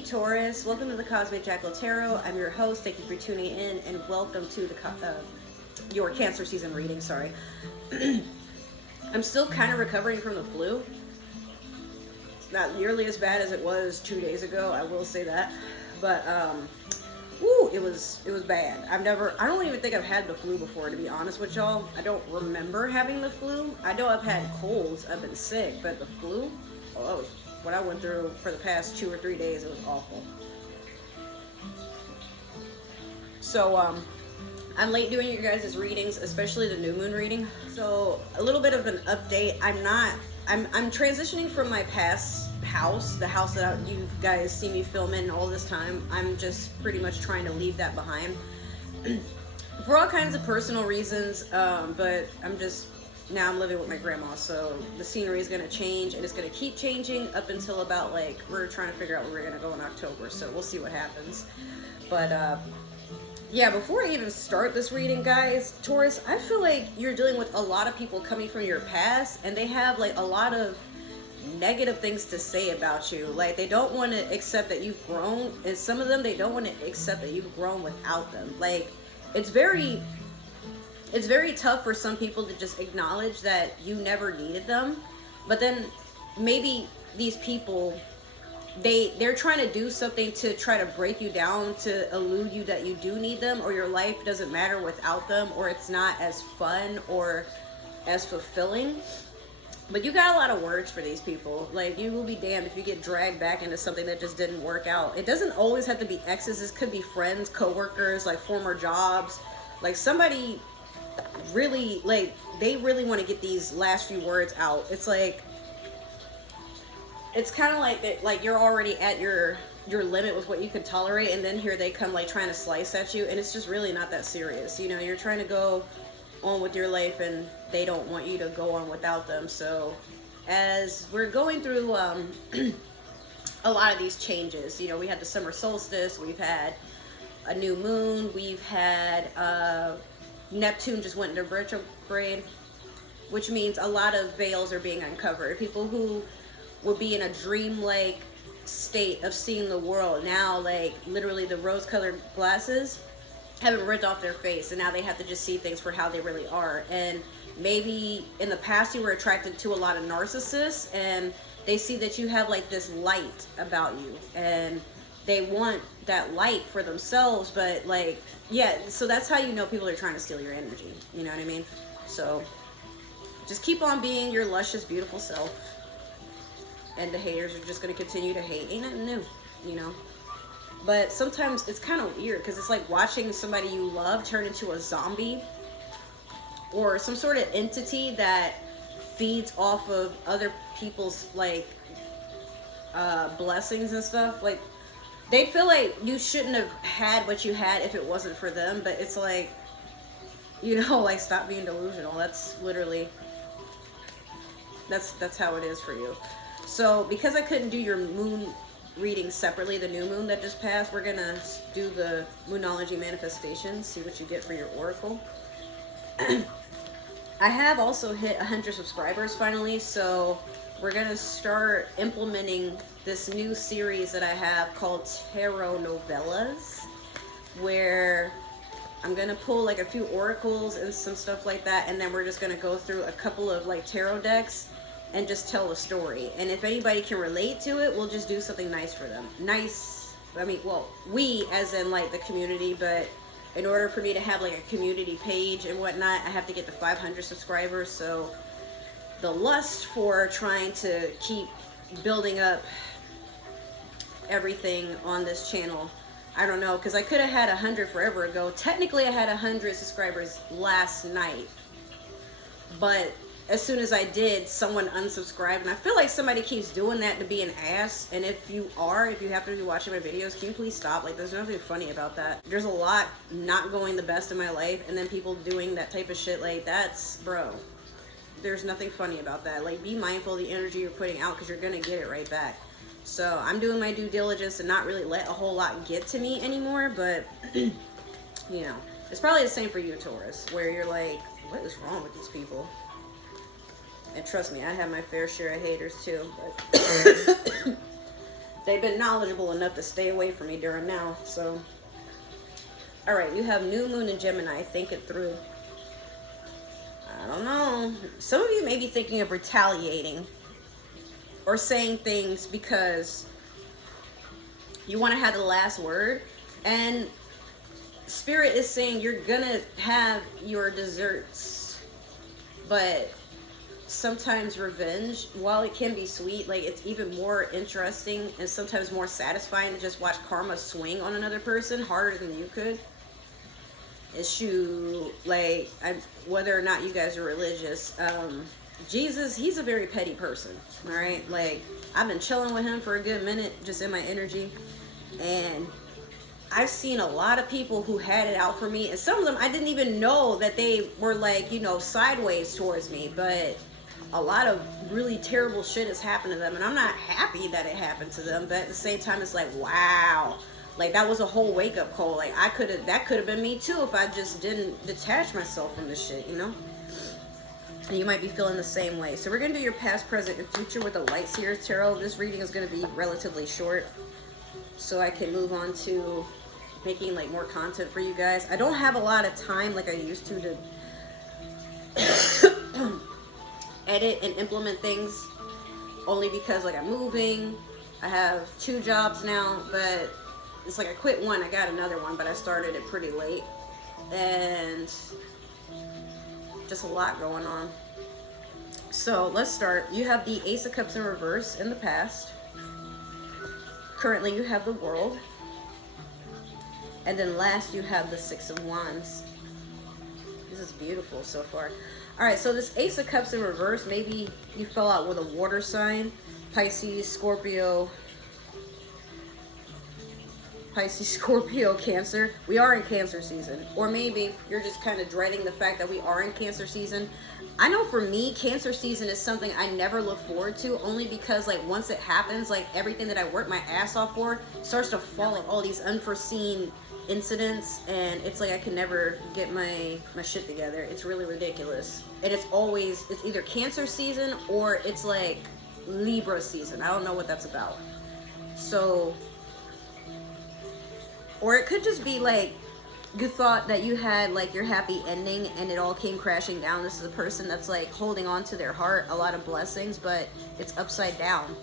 Hey Taurus, welcome to the Cosmic Jackal Tarot. I'm your host. Thank you for tuning in and welcome to the your Cancer season reading. Sorry. I'm still kind of recovering from the flu. It's not nearly as bad as it was 2 days ago, I will say that. But it was bad. I don't even think I've had the flu before, to be honest with y'all. I don't remember having the flu. I know I've had colds, I've been sick, but the flu, that was what I went through for the past 2 or 3 days. It was awful. So I'm late doing you guys' readings, especially the new moon reading. So a little bit of an update. I'm transitioning from my past house, the house that you guys see me film in all this time. I'm just pretty much trying to leave that behind for all kinds of personal reasons, but now I'm living with my grandma, so the scenery is going to change, and it's going to keep changing up until about, we're trying to figure out where we're going to go in October, so we'll see what happens. But, yeah, before I even start this reading, guys, Taurus, I feel like you're dealing with a lot of people coming from your past, and they have, a lot of negative things to say about you. They don't want to accept that you've grown, and some of them, they don't want to accept that you've grown without them. It's very tough for some people to just acknowledge that you never needed them. But then maybe these people, they're trying to do something to try to break you down, to elude you that you do need them, or your life doesn't matter without them, or it's not as fun or as fulfilling. But you got a lot of words for these people. You will be damned if you get dragged back into something that just didn't work out. It doesn't always have to be exes. This could be friends, co-workers, former jobs. Somebody really, they really want to get these last few words out. It's kind of like you're already at your limit with what you can tolerate, and then here they come trying to slice at you, and it's just really not that serious. You're trying to go on with your life, and they don't want you to go on without them. So as we're going through a lot of these changes, we had the summer solstice, we've had a new moon, we've had Neptune just went into retrograde, which means a lot of veils are being uncovered. People who would be in a dream-like state of seeing the world now, literally the rose-colored glasses have been ripped off their face, and now they have to just see things for how they really are. And maybe in the past you were attracted to a lot of narcissists, and they see that you have this light about you, and they want that light for themselves. But yeah, so that's how you know people are trying to steal your energy, you know what I mean? So just keep on being your luscious, beautiful self, and the haters are just going to continue to hate. Ain't nothing new, But sometimes it's kind of weird, because it's like watching somebody you love turn into a zombie or some sort of entity that feeds off of other people's blessings and stuff. They feel like you shouldn't have had what you had if it wasn't for them, but it's stop being delusional. That's literally, that's how it is for you. So because I couldn't do your moon reading separately, the new moon that just passed, we're gonna do the Moonology manifestation, see what you get for your oracle. I have also hit 100 subscribers finally, so we're gonna start implementing this new series that I have called Tarot Novellas, where I'm gonna pull a few oracles and some stuff like that, and then we're just gonna go through a couple of tarot decks and just tell a story. And if anybody can relate to it, we'll just do something nice for them. Nice, we as in the community, but in order for me to have a community page and whatnot, I have to get to 500 subscribers. So the lust for trying to keep building up everything on this channel, I don't know, because I could have had 100 forever ago. Technically I had 100 subscribers last night, but as soon as I did, someone unsubscribed, and I feel like somebody keeps doing that to be an ass. And if you happen to be watching my videos, can you please stop? There's nothing funny about that. There's a lot not going the best in my life, and then people doing that type of shit, that's, bro, there's nothing funny about that. Be mindful of the energy you're putting out, because you're gonna get it right back. So I'm doing my due diligence to not really let a whole lot get to me anymore, but it's probably the same for you, Taurus, where you're what is wrong with these people? And trust me, I have my fair share of haters too, but they've been knowledgeable enough to stay away from me during now. So, all right, you have new moon in Gemini. Think it through. I don't know. Some of you may be thinking of retaliating or saying things because you want to have the last word. And Spirit is saying you're gonna have your desserts, but sometimes revenge, while it can be sweet, like it's even more interesting and sometimes more satisfying to just watch karma swing on another person harder than you could. Issue, like, whether or not you guys are religious, Jesus, he's a very petty person, all right? Like, I've been chilling with him for a good minute, just in my energy, and I've seen a lot of people who had it out for me, and some of them I didn't even know that they were, like, you know, sideways towards me, but a lot of really terrible shit has happened to them, and I'm not happy that it happened to them, but at the same time, it's like, wow. Like, that was a whole wake-up call. Like, that could have been me too if I just didn't detach myself from this shit, you know? And you might be feeling the same way. So we're going to do your past, present, and future with the Light Seers Tarot. This reading is going to be relatively short, so I can move on to making, like, more content for you guys. I don't have a lot of time like I used to edit and implement things, only because, like, I'm moving. I have 2 jobs now, but it's like I quit one, I got another one, but I started it pretty late, and just a lot going on. So let's start. You have the Ace of Cups in reverse in the past. Currently you have the World, and then last you have the Six of Wands. This is beautiful so far. All right, so this Ace of Cups in reverse, maybe you fell out with a water sign, Pisces, Scorpio, Cancer. We are in Cancer season. Or maybe you're just kind of dreading the fact that we are in Cancer season. I know for me, Cancer season is something I never look forward to, only because, like, once it happens, like, everything that I work my ass off for starts to fall, like, all these unforeseen incidents, and it's like I can never get my shit together. It's really ridiculous. And it's either Cancer season or it's like Libra season. I don't know what that's about. So, or it could just be like you thought that you had, like, your happy ending and it all came crashing down. This is a person that's, like, holding on to their heart, a lot of blessings, but it's upside down.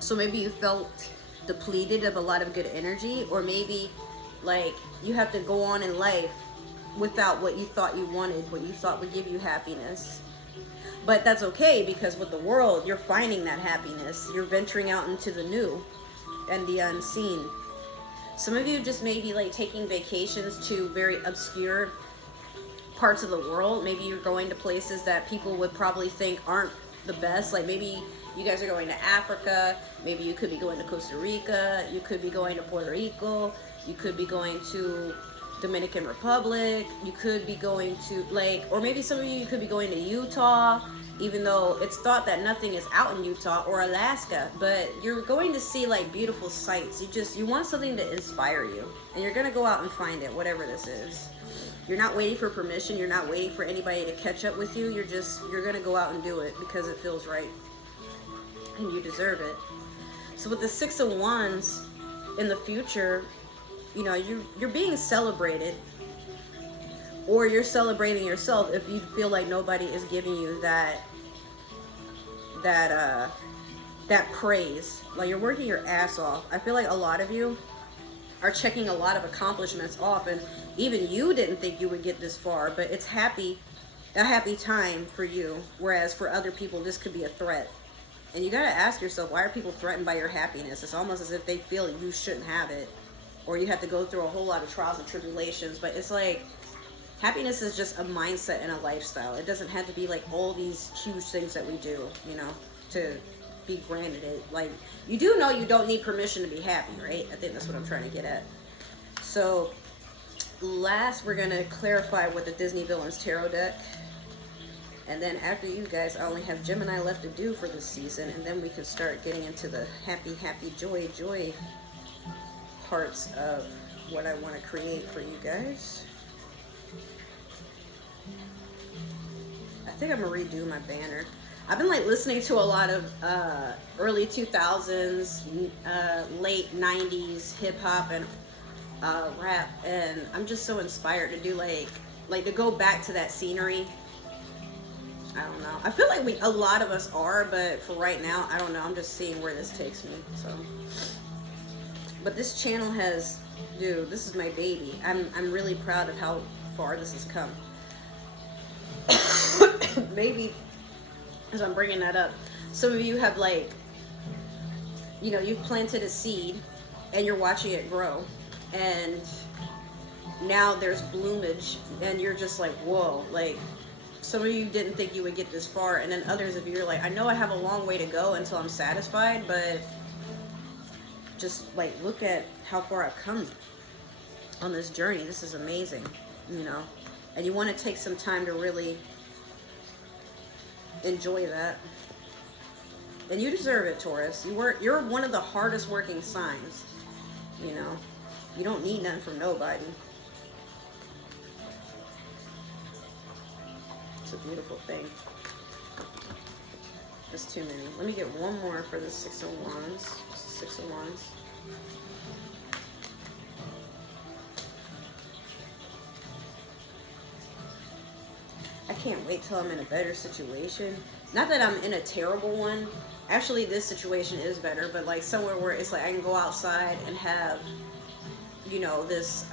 So maybe you felt depleted of a lot of good energy, or maybe, like, you have to go on in life without what you thought you wanted, what you thought would give you happiness. But that's okay, because with the World, you're finding that happiness. You're venturing out into the new and the unseen. Some of you just may be, like, taking vacations to very obscure parts of the world. Maybe you're going to places that people would probably think aren't the best. Like, maybe you guys are going to Africa. Maybe you could be going to Costa Rica. You could be going to Puerto Rico. You could be going to Dominican Republic. You could be going to, like, or maybe some of you could be going to Utah, even though it's thought that nothing is out in Utah, or Alaska, but you're going to see, like, beautiful sights. You want something to inspire you, and you're going to go out and find it, whatever this is. You're not waiting for permission. You're not waiting for anybody to catch up with you. You're going to go out and do it because it feels right, and you deserve it. So with the Six of Wands in the future, you know, you're being celebrated, or you're celebrating yourself if you feel like nobody is giving you that praise. Like, you're working your ass off. I feel like a lot of you are checking a lot of accomplishments off, and even you didn't think you would get this far, but it's a happy time for you, whereas for other people this could be a threat. And you got to ask yourself, why are people threatened by your happiness? It's almost as if they feel you shouldn't have it, or you have to go through a whole lot of trials and tribulations. But it's like, happiness is just a mindset and a lifestyle. It doesn't have to be, like, all these huge things that we do, you know, to be granted it. Like, you do know you don't need permission to be happy, right? I think that's what I'm trying to get at. So last, we're going to clarify with the Disney Villains Tarot deck. And then after you guys, I only have Gemini left to do for this season. And then we can start getting into the happy, joy parts of what I want to create for you guys. I think I'm going to redo my banner. I've been like listening to a lot of early 2000s, late 90s hip hop and rap, and I'm just so inspired to do like to go back to that scenery. I don't know. I feel like a lot of us are, but for right now, I don't know. I'm just seeing where this takes me. So, but this channel has, dude, this is my baby. I'm really proud of how far this has come. Maybe as I'm bringing that up, some of you have like, you know, you've planted a seed and you're watching it grow, and now there's bloomage, and you're just like, whoa, like some of you didn't think you would get this far, and then others of you are like, I know I have a long way to go until I'm satisfied, but just like look at how far I've come on this journey. This is amazing, you know, and you want to take some time to really enjoy that. And you deserve it, Taurus. You're one of the hardest working signs, you know. You don't need nothing from nobody. It's a beautiful thing. There's too many. Let me get one more for the Six of Wands. Six of Wands. I can't wait till I'm in a better situation. Not that I'm in a terrible one. Actually, this situation is better, but like somewhere where it's like I can go outside and have, you know, this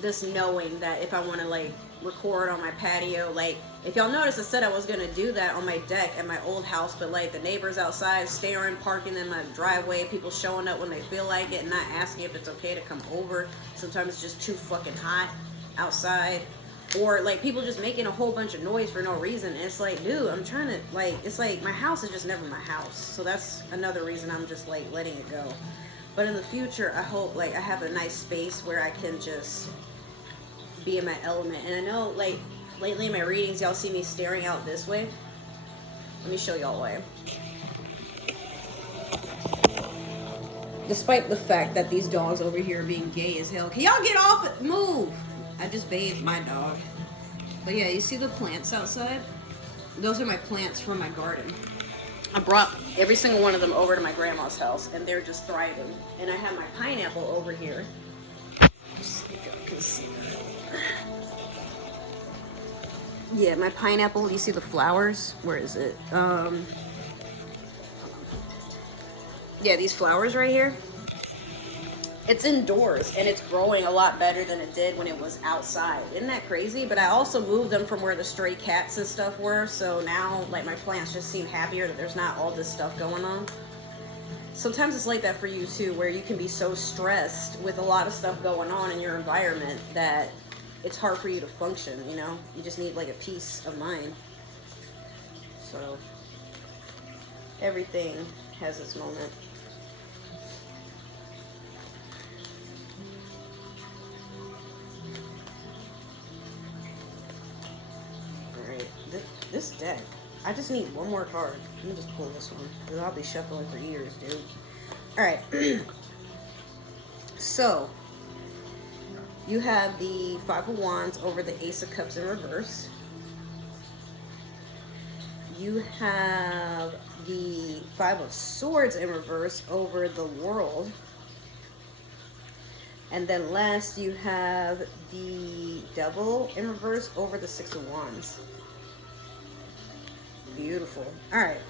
this knowing that if I want to like record on my patio, like if y'all notice, I said I was gonna do that on my deck at my old house, but like the neighbors outside staring, parking in my driveway, people showing up when they feel like it and not asking if it's okay to come over. Sometimes it's just too fucking hot outside. Or like people just making a whole bunch of noise for no reason. And it's like, dude, I'm trying to, like, it's like my house is just never my house. So that's another reason I'm just like letting it go. But in the future, I hope like I have a nice space where I can just be in my element. And I know like lately in my readings, y'all see me staring out this way. Let me show y'all why. Despite the fact that these dogs over here are being gay as hell. Can y'all get off it? Move! I just bathed my dog. But yeah, you see the plants outside? Those are my plants from my garden. I brought every single one of them over to my grandma's house, and they're just thriving. And I have my pineapple over here. Let's see if you can see that. Yeah, my pineapple, you see the flowers? Where is it? Yeah, these flowers right here. It's indoors, and it's growing a lot better than it did when it was outside. Isn't that crazy? But I also moved them from where the stray cats and stuff were, so now like my plants just seem happier that there's not all this stuff going on. Sometimes it's like that for you too, where you can be so stressed with a lot of stuff going on in your environment that it's hard for you to function, you know? You just need like a peace of mind. So everything has its moment. This deck, I just need one more card. Let me just pull this one, because I'll be shuffling for years, dude. Alright. So, you have the Five of Wands over the Ace of Cups in reverse. You have the Five of Swords in reverse over the World. And then last, you have the Devil in reverse over the Six of Wands. Beautiful. All right.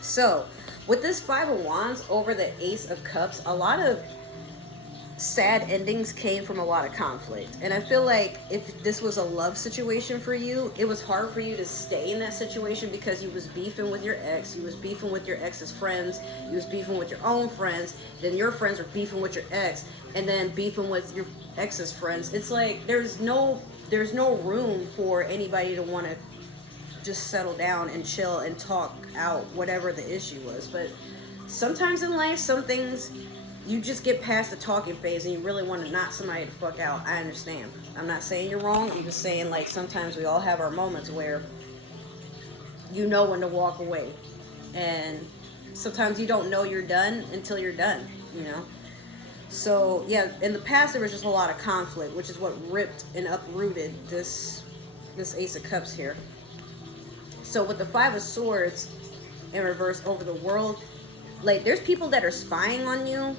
So with this Five of Wands over the Ace of Cups, a lot of sad endings came from a lot of conflict. And I feel like if this was a love situation for you, it was hard for you to stay in that situation because you was beefing with your ex, you was beefing with your ex's friends, you was beefing with your own friends, then your friends were beefing with your ex, and then beefing with your ex's friends. It's like there's no room for anybody to want to just settle down and chill and talk out whatever the issue was. But sometimes in life, some things you just get past the talking phase and you really want to knock somebody the fuck out. I understand. I'm not saying you're wrong. I'm just saying like sometimes we all have our moments where you know when to walk away, and sometimes you don't know you're done until you're done, you know. So yeah, in the past there was just a lot of conflict, which is what ripped and uprooted this this Ace of Cups here. So with the Five of Swords in reverse over the world, like there's people that are spying on you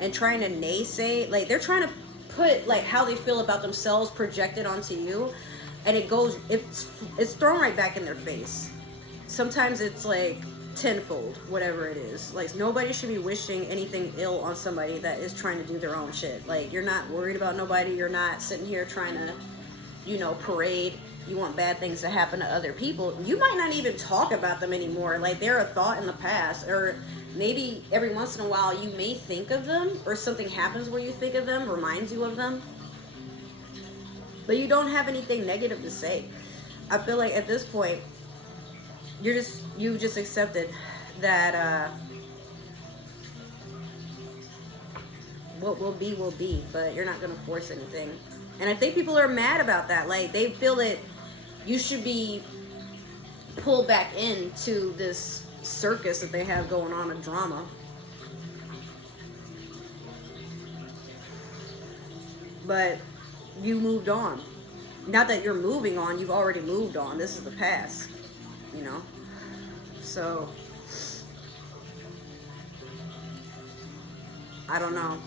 and trying to naysay, like they're trying to put like how they feel about themselves projected onto you, and it's thrown right back in their face. Sometimes it's like tenfold, whatever it is. Like nobody should be wishing anything ill on somebody that is trying to do their own shit. Like you're not worried about nobody. You're not sitting here trying to, you know, parade. You want bad things to happen to other people. You might not even talk about them anymore. Like they're a thought in the past, or maybe every once in a while you may think of them, or something happens where you think of them, reminds you of them, but you don't have anything negative to say. I feel like at this point you just accepted that what will be, but you're not going to force anything. And I think people are mad about that. Like they feel that you should be pulled back into this circus that they have going on, a drama. But you moved on. Not that you're moving on, you've already moved on. This is the past, you know. So I don't know.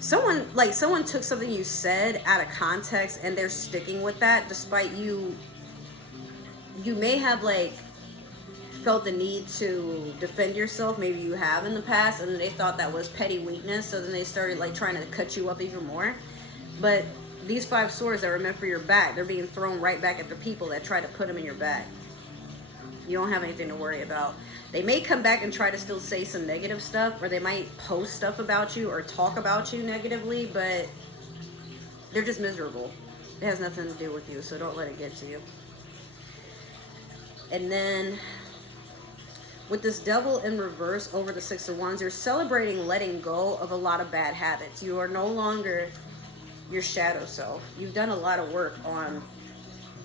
Someone took something you said out of context and they're sticking with that, despite you may have like felt the need to defend yourself. Maybe you have in the past, and they thought that was petty weakness, so then they started like trying to cut you up even more. But these Five Swords that were meant for your back, they're being thrown right back at the people that try to put them in your back. You don't have anything to worry about. They may come back and try to still say some negative stuff, or they might post stuff about you or talk about you negatively, but they're just miserable. It has nothing to do with you, so don't let it get to you. And then with this Devil in reverse over the Six of Wands, you're celebrating letting go of a lot of bad habits. You are no longer your shadow self. You've done a lot of work on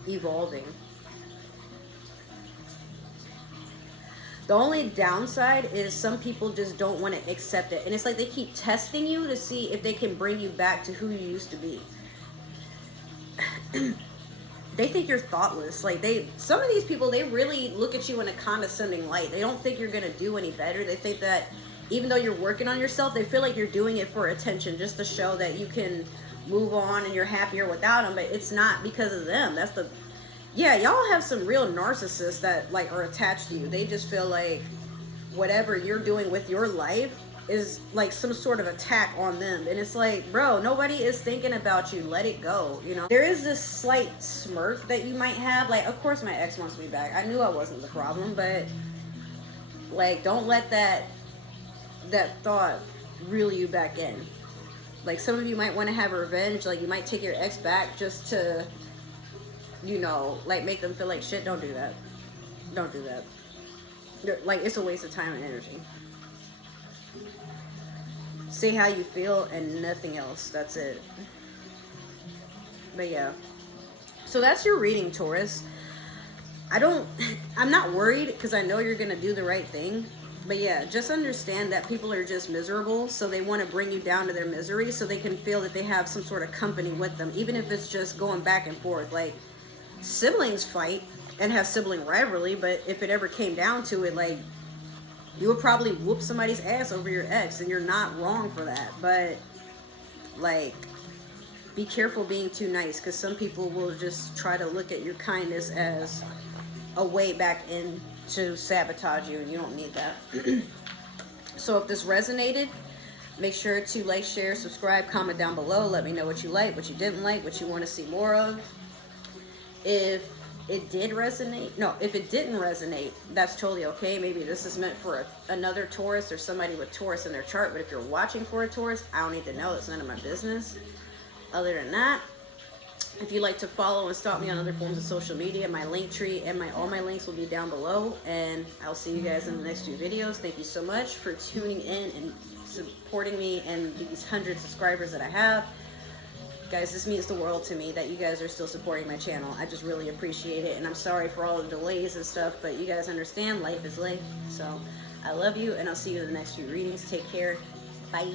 evolving. The only downside is some people just don't want to accept it. And it's like they keep testing you to see if they can bring you back to who you used to be. They think you're thoughtless. Like some of these people, they really look at you in a condescending light. They don't think you're going to do any better. They think that even though you're working on yourself, they feel like you're doing it for attention, just to show that you can move on and you're happier without them. But it's not because of them. Yeah, y'all have some real narcissists that like are attached to you. They just feel like whatever you're doing with your life is like some sort of attack on them. And it's like, bro, nobody is thinking about you. Let it go, you know? There is this slight smirk that you might have. Like, of course my ex wants me back. I knew I wasn't the problem, but like, don't let that thought reel you back in. Like, some of you might want to have revenge. Like, you might take your ex back just to, you know, like make them feel like shit. Don't do that. Don't do that. Like, it's a waste of time and energy. Say how you feel and nothing else. That's it. But yeah. So that's your reading, Taurus. I'm not worried because I know you're going to do the right thing. But yeah, just understand that people are just miserable, so they want to bring you down to their misery so they can feel that they have some sort of company with them, even if it's just going back and forth. Like, siblings fight and have sibling rivalry, but if it ever came down to it, like, you would probably whoop somebody's ass over your ex, and you're not wrong for that. But like, be careful being too nice, because some people will just try to look at your kindness as a way back in to sabotage you, and you don't need that. So if this resonated, make sure to like, share, subscribe, comment down below. Let me know what you like, what you didn't like, what you want to see more of. If it did resonate, no, if it didn't resonate, that's totally okay. Maybe this is meant for another Taurus or somebody with Taurus in their chart. But if you're watching for a Taurus, I don't need to know. It's none of my business. Other than that, if you'd like to follow and stalk me on other forms of social media, my link tree and all my links will be down below. And I'll see you guys in the next few videos. Thank you so much for tuning in and supporting me and these 100 subscribers that I have. Guys, this means the world to me that you guys are still supporting my channel. I just really appreciate it, and I'm sorry for all the delays and stuff, but you guys understand life is life. So I love you, and I'll see you in the next few readings. Take care. Bye.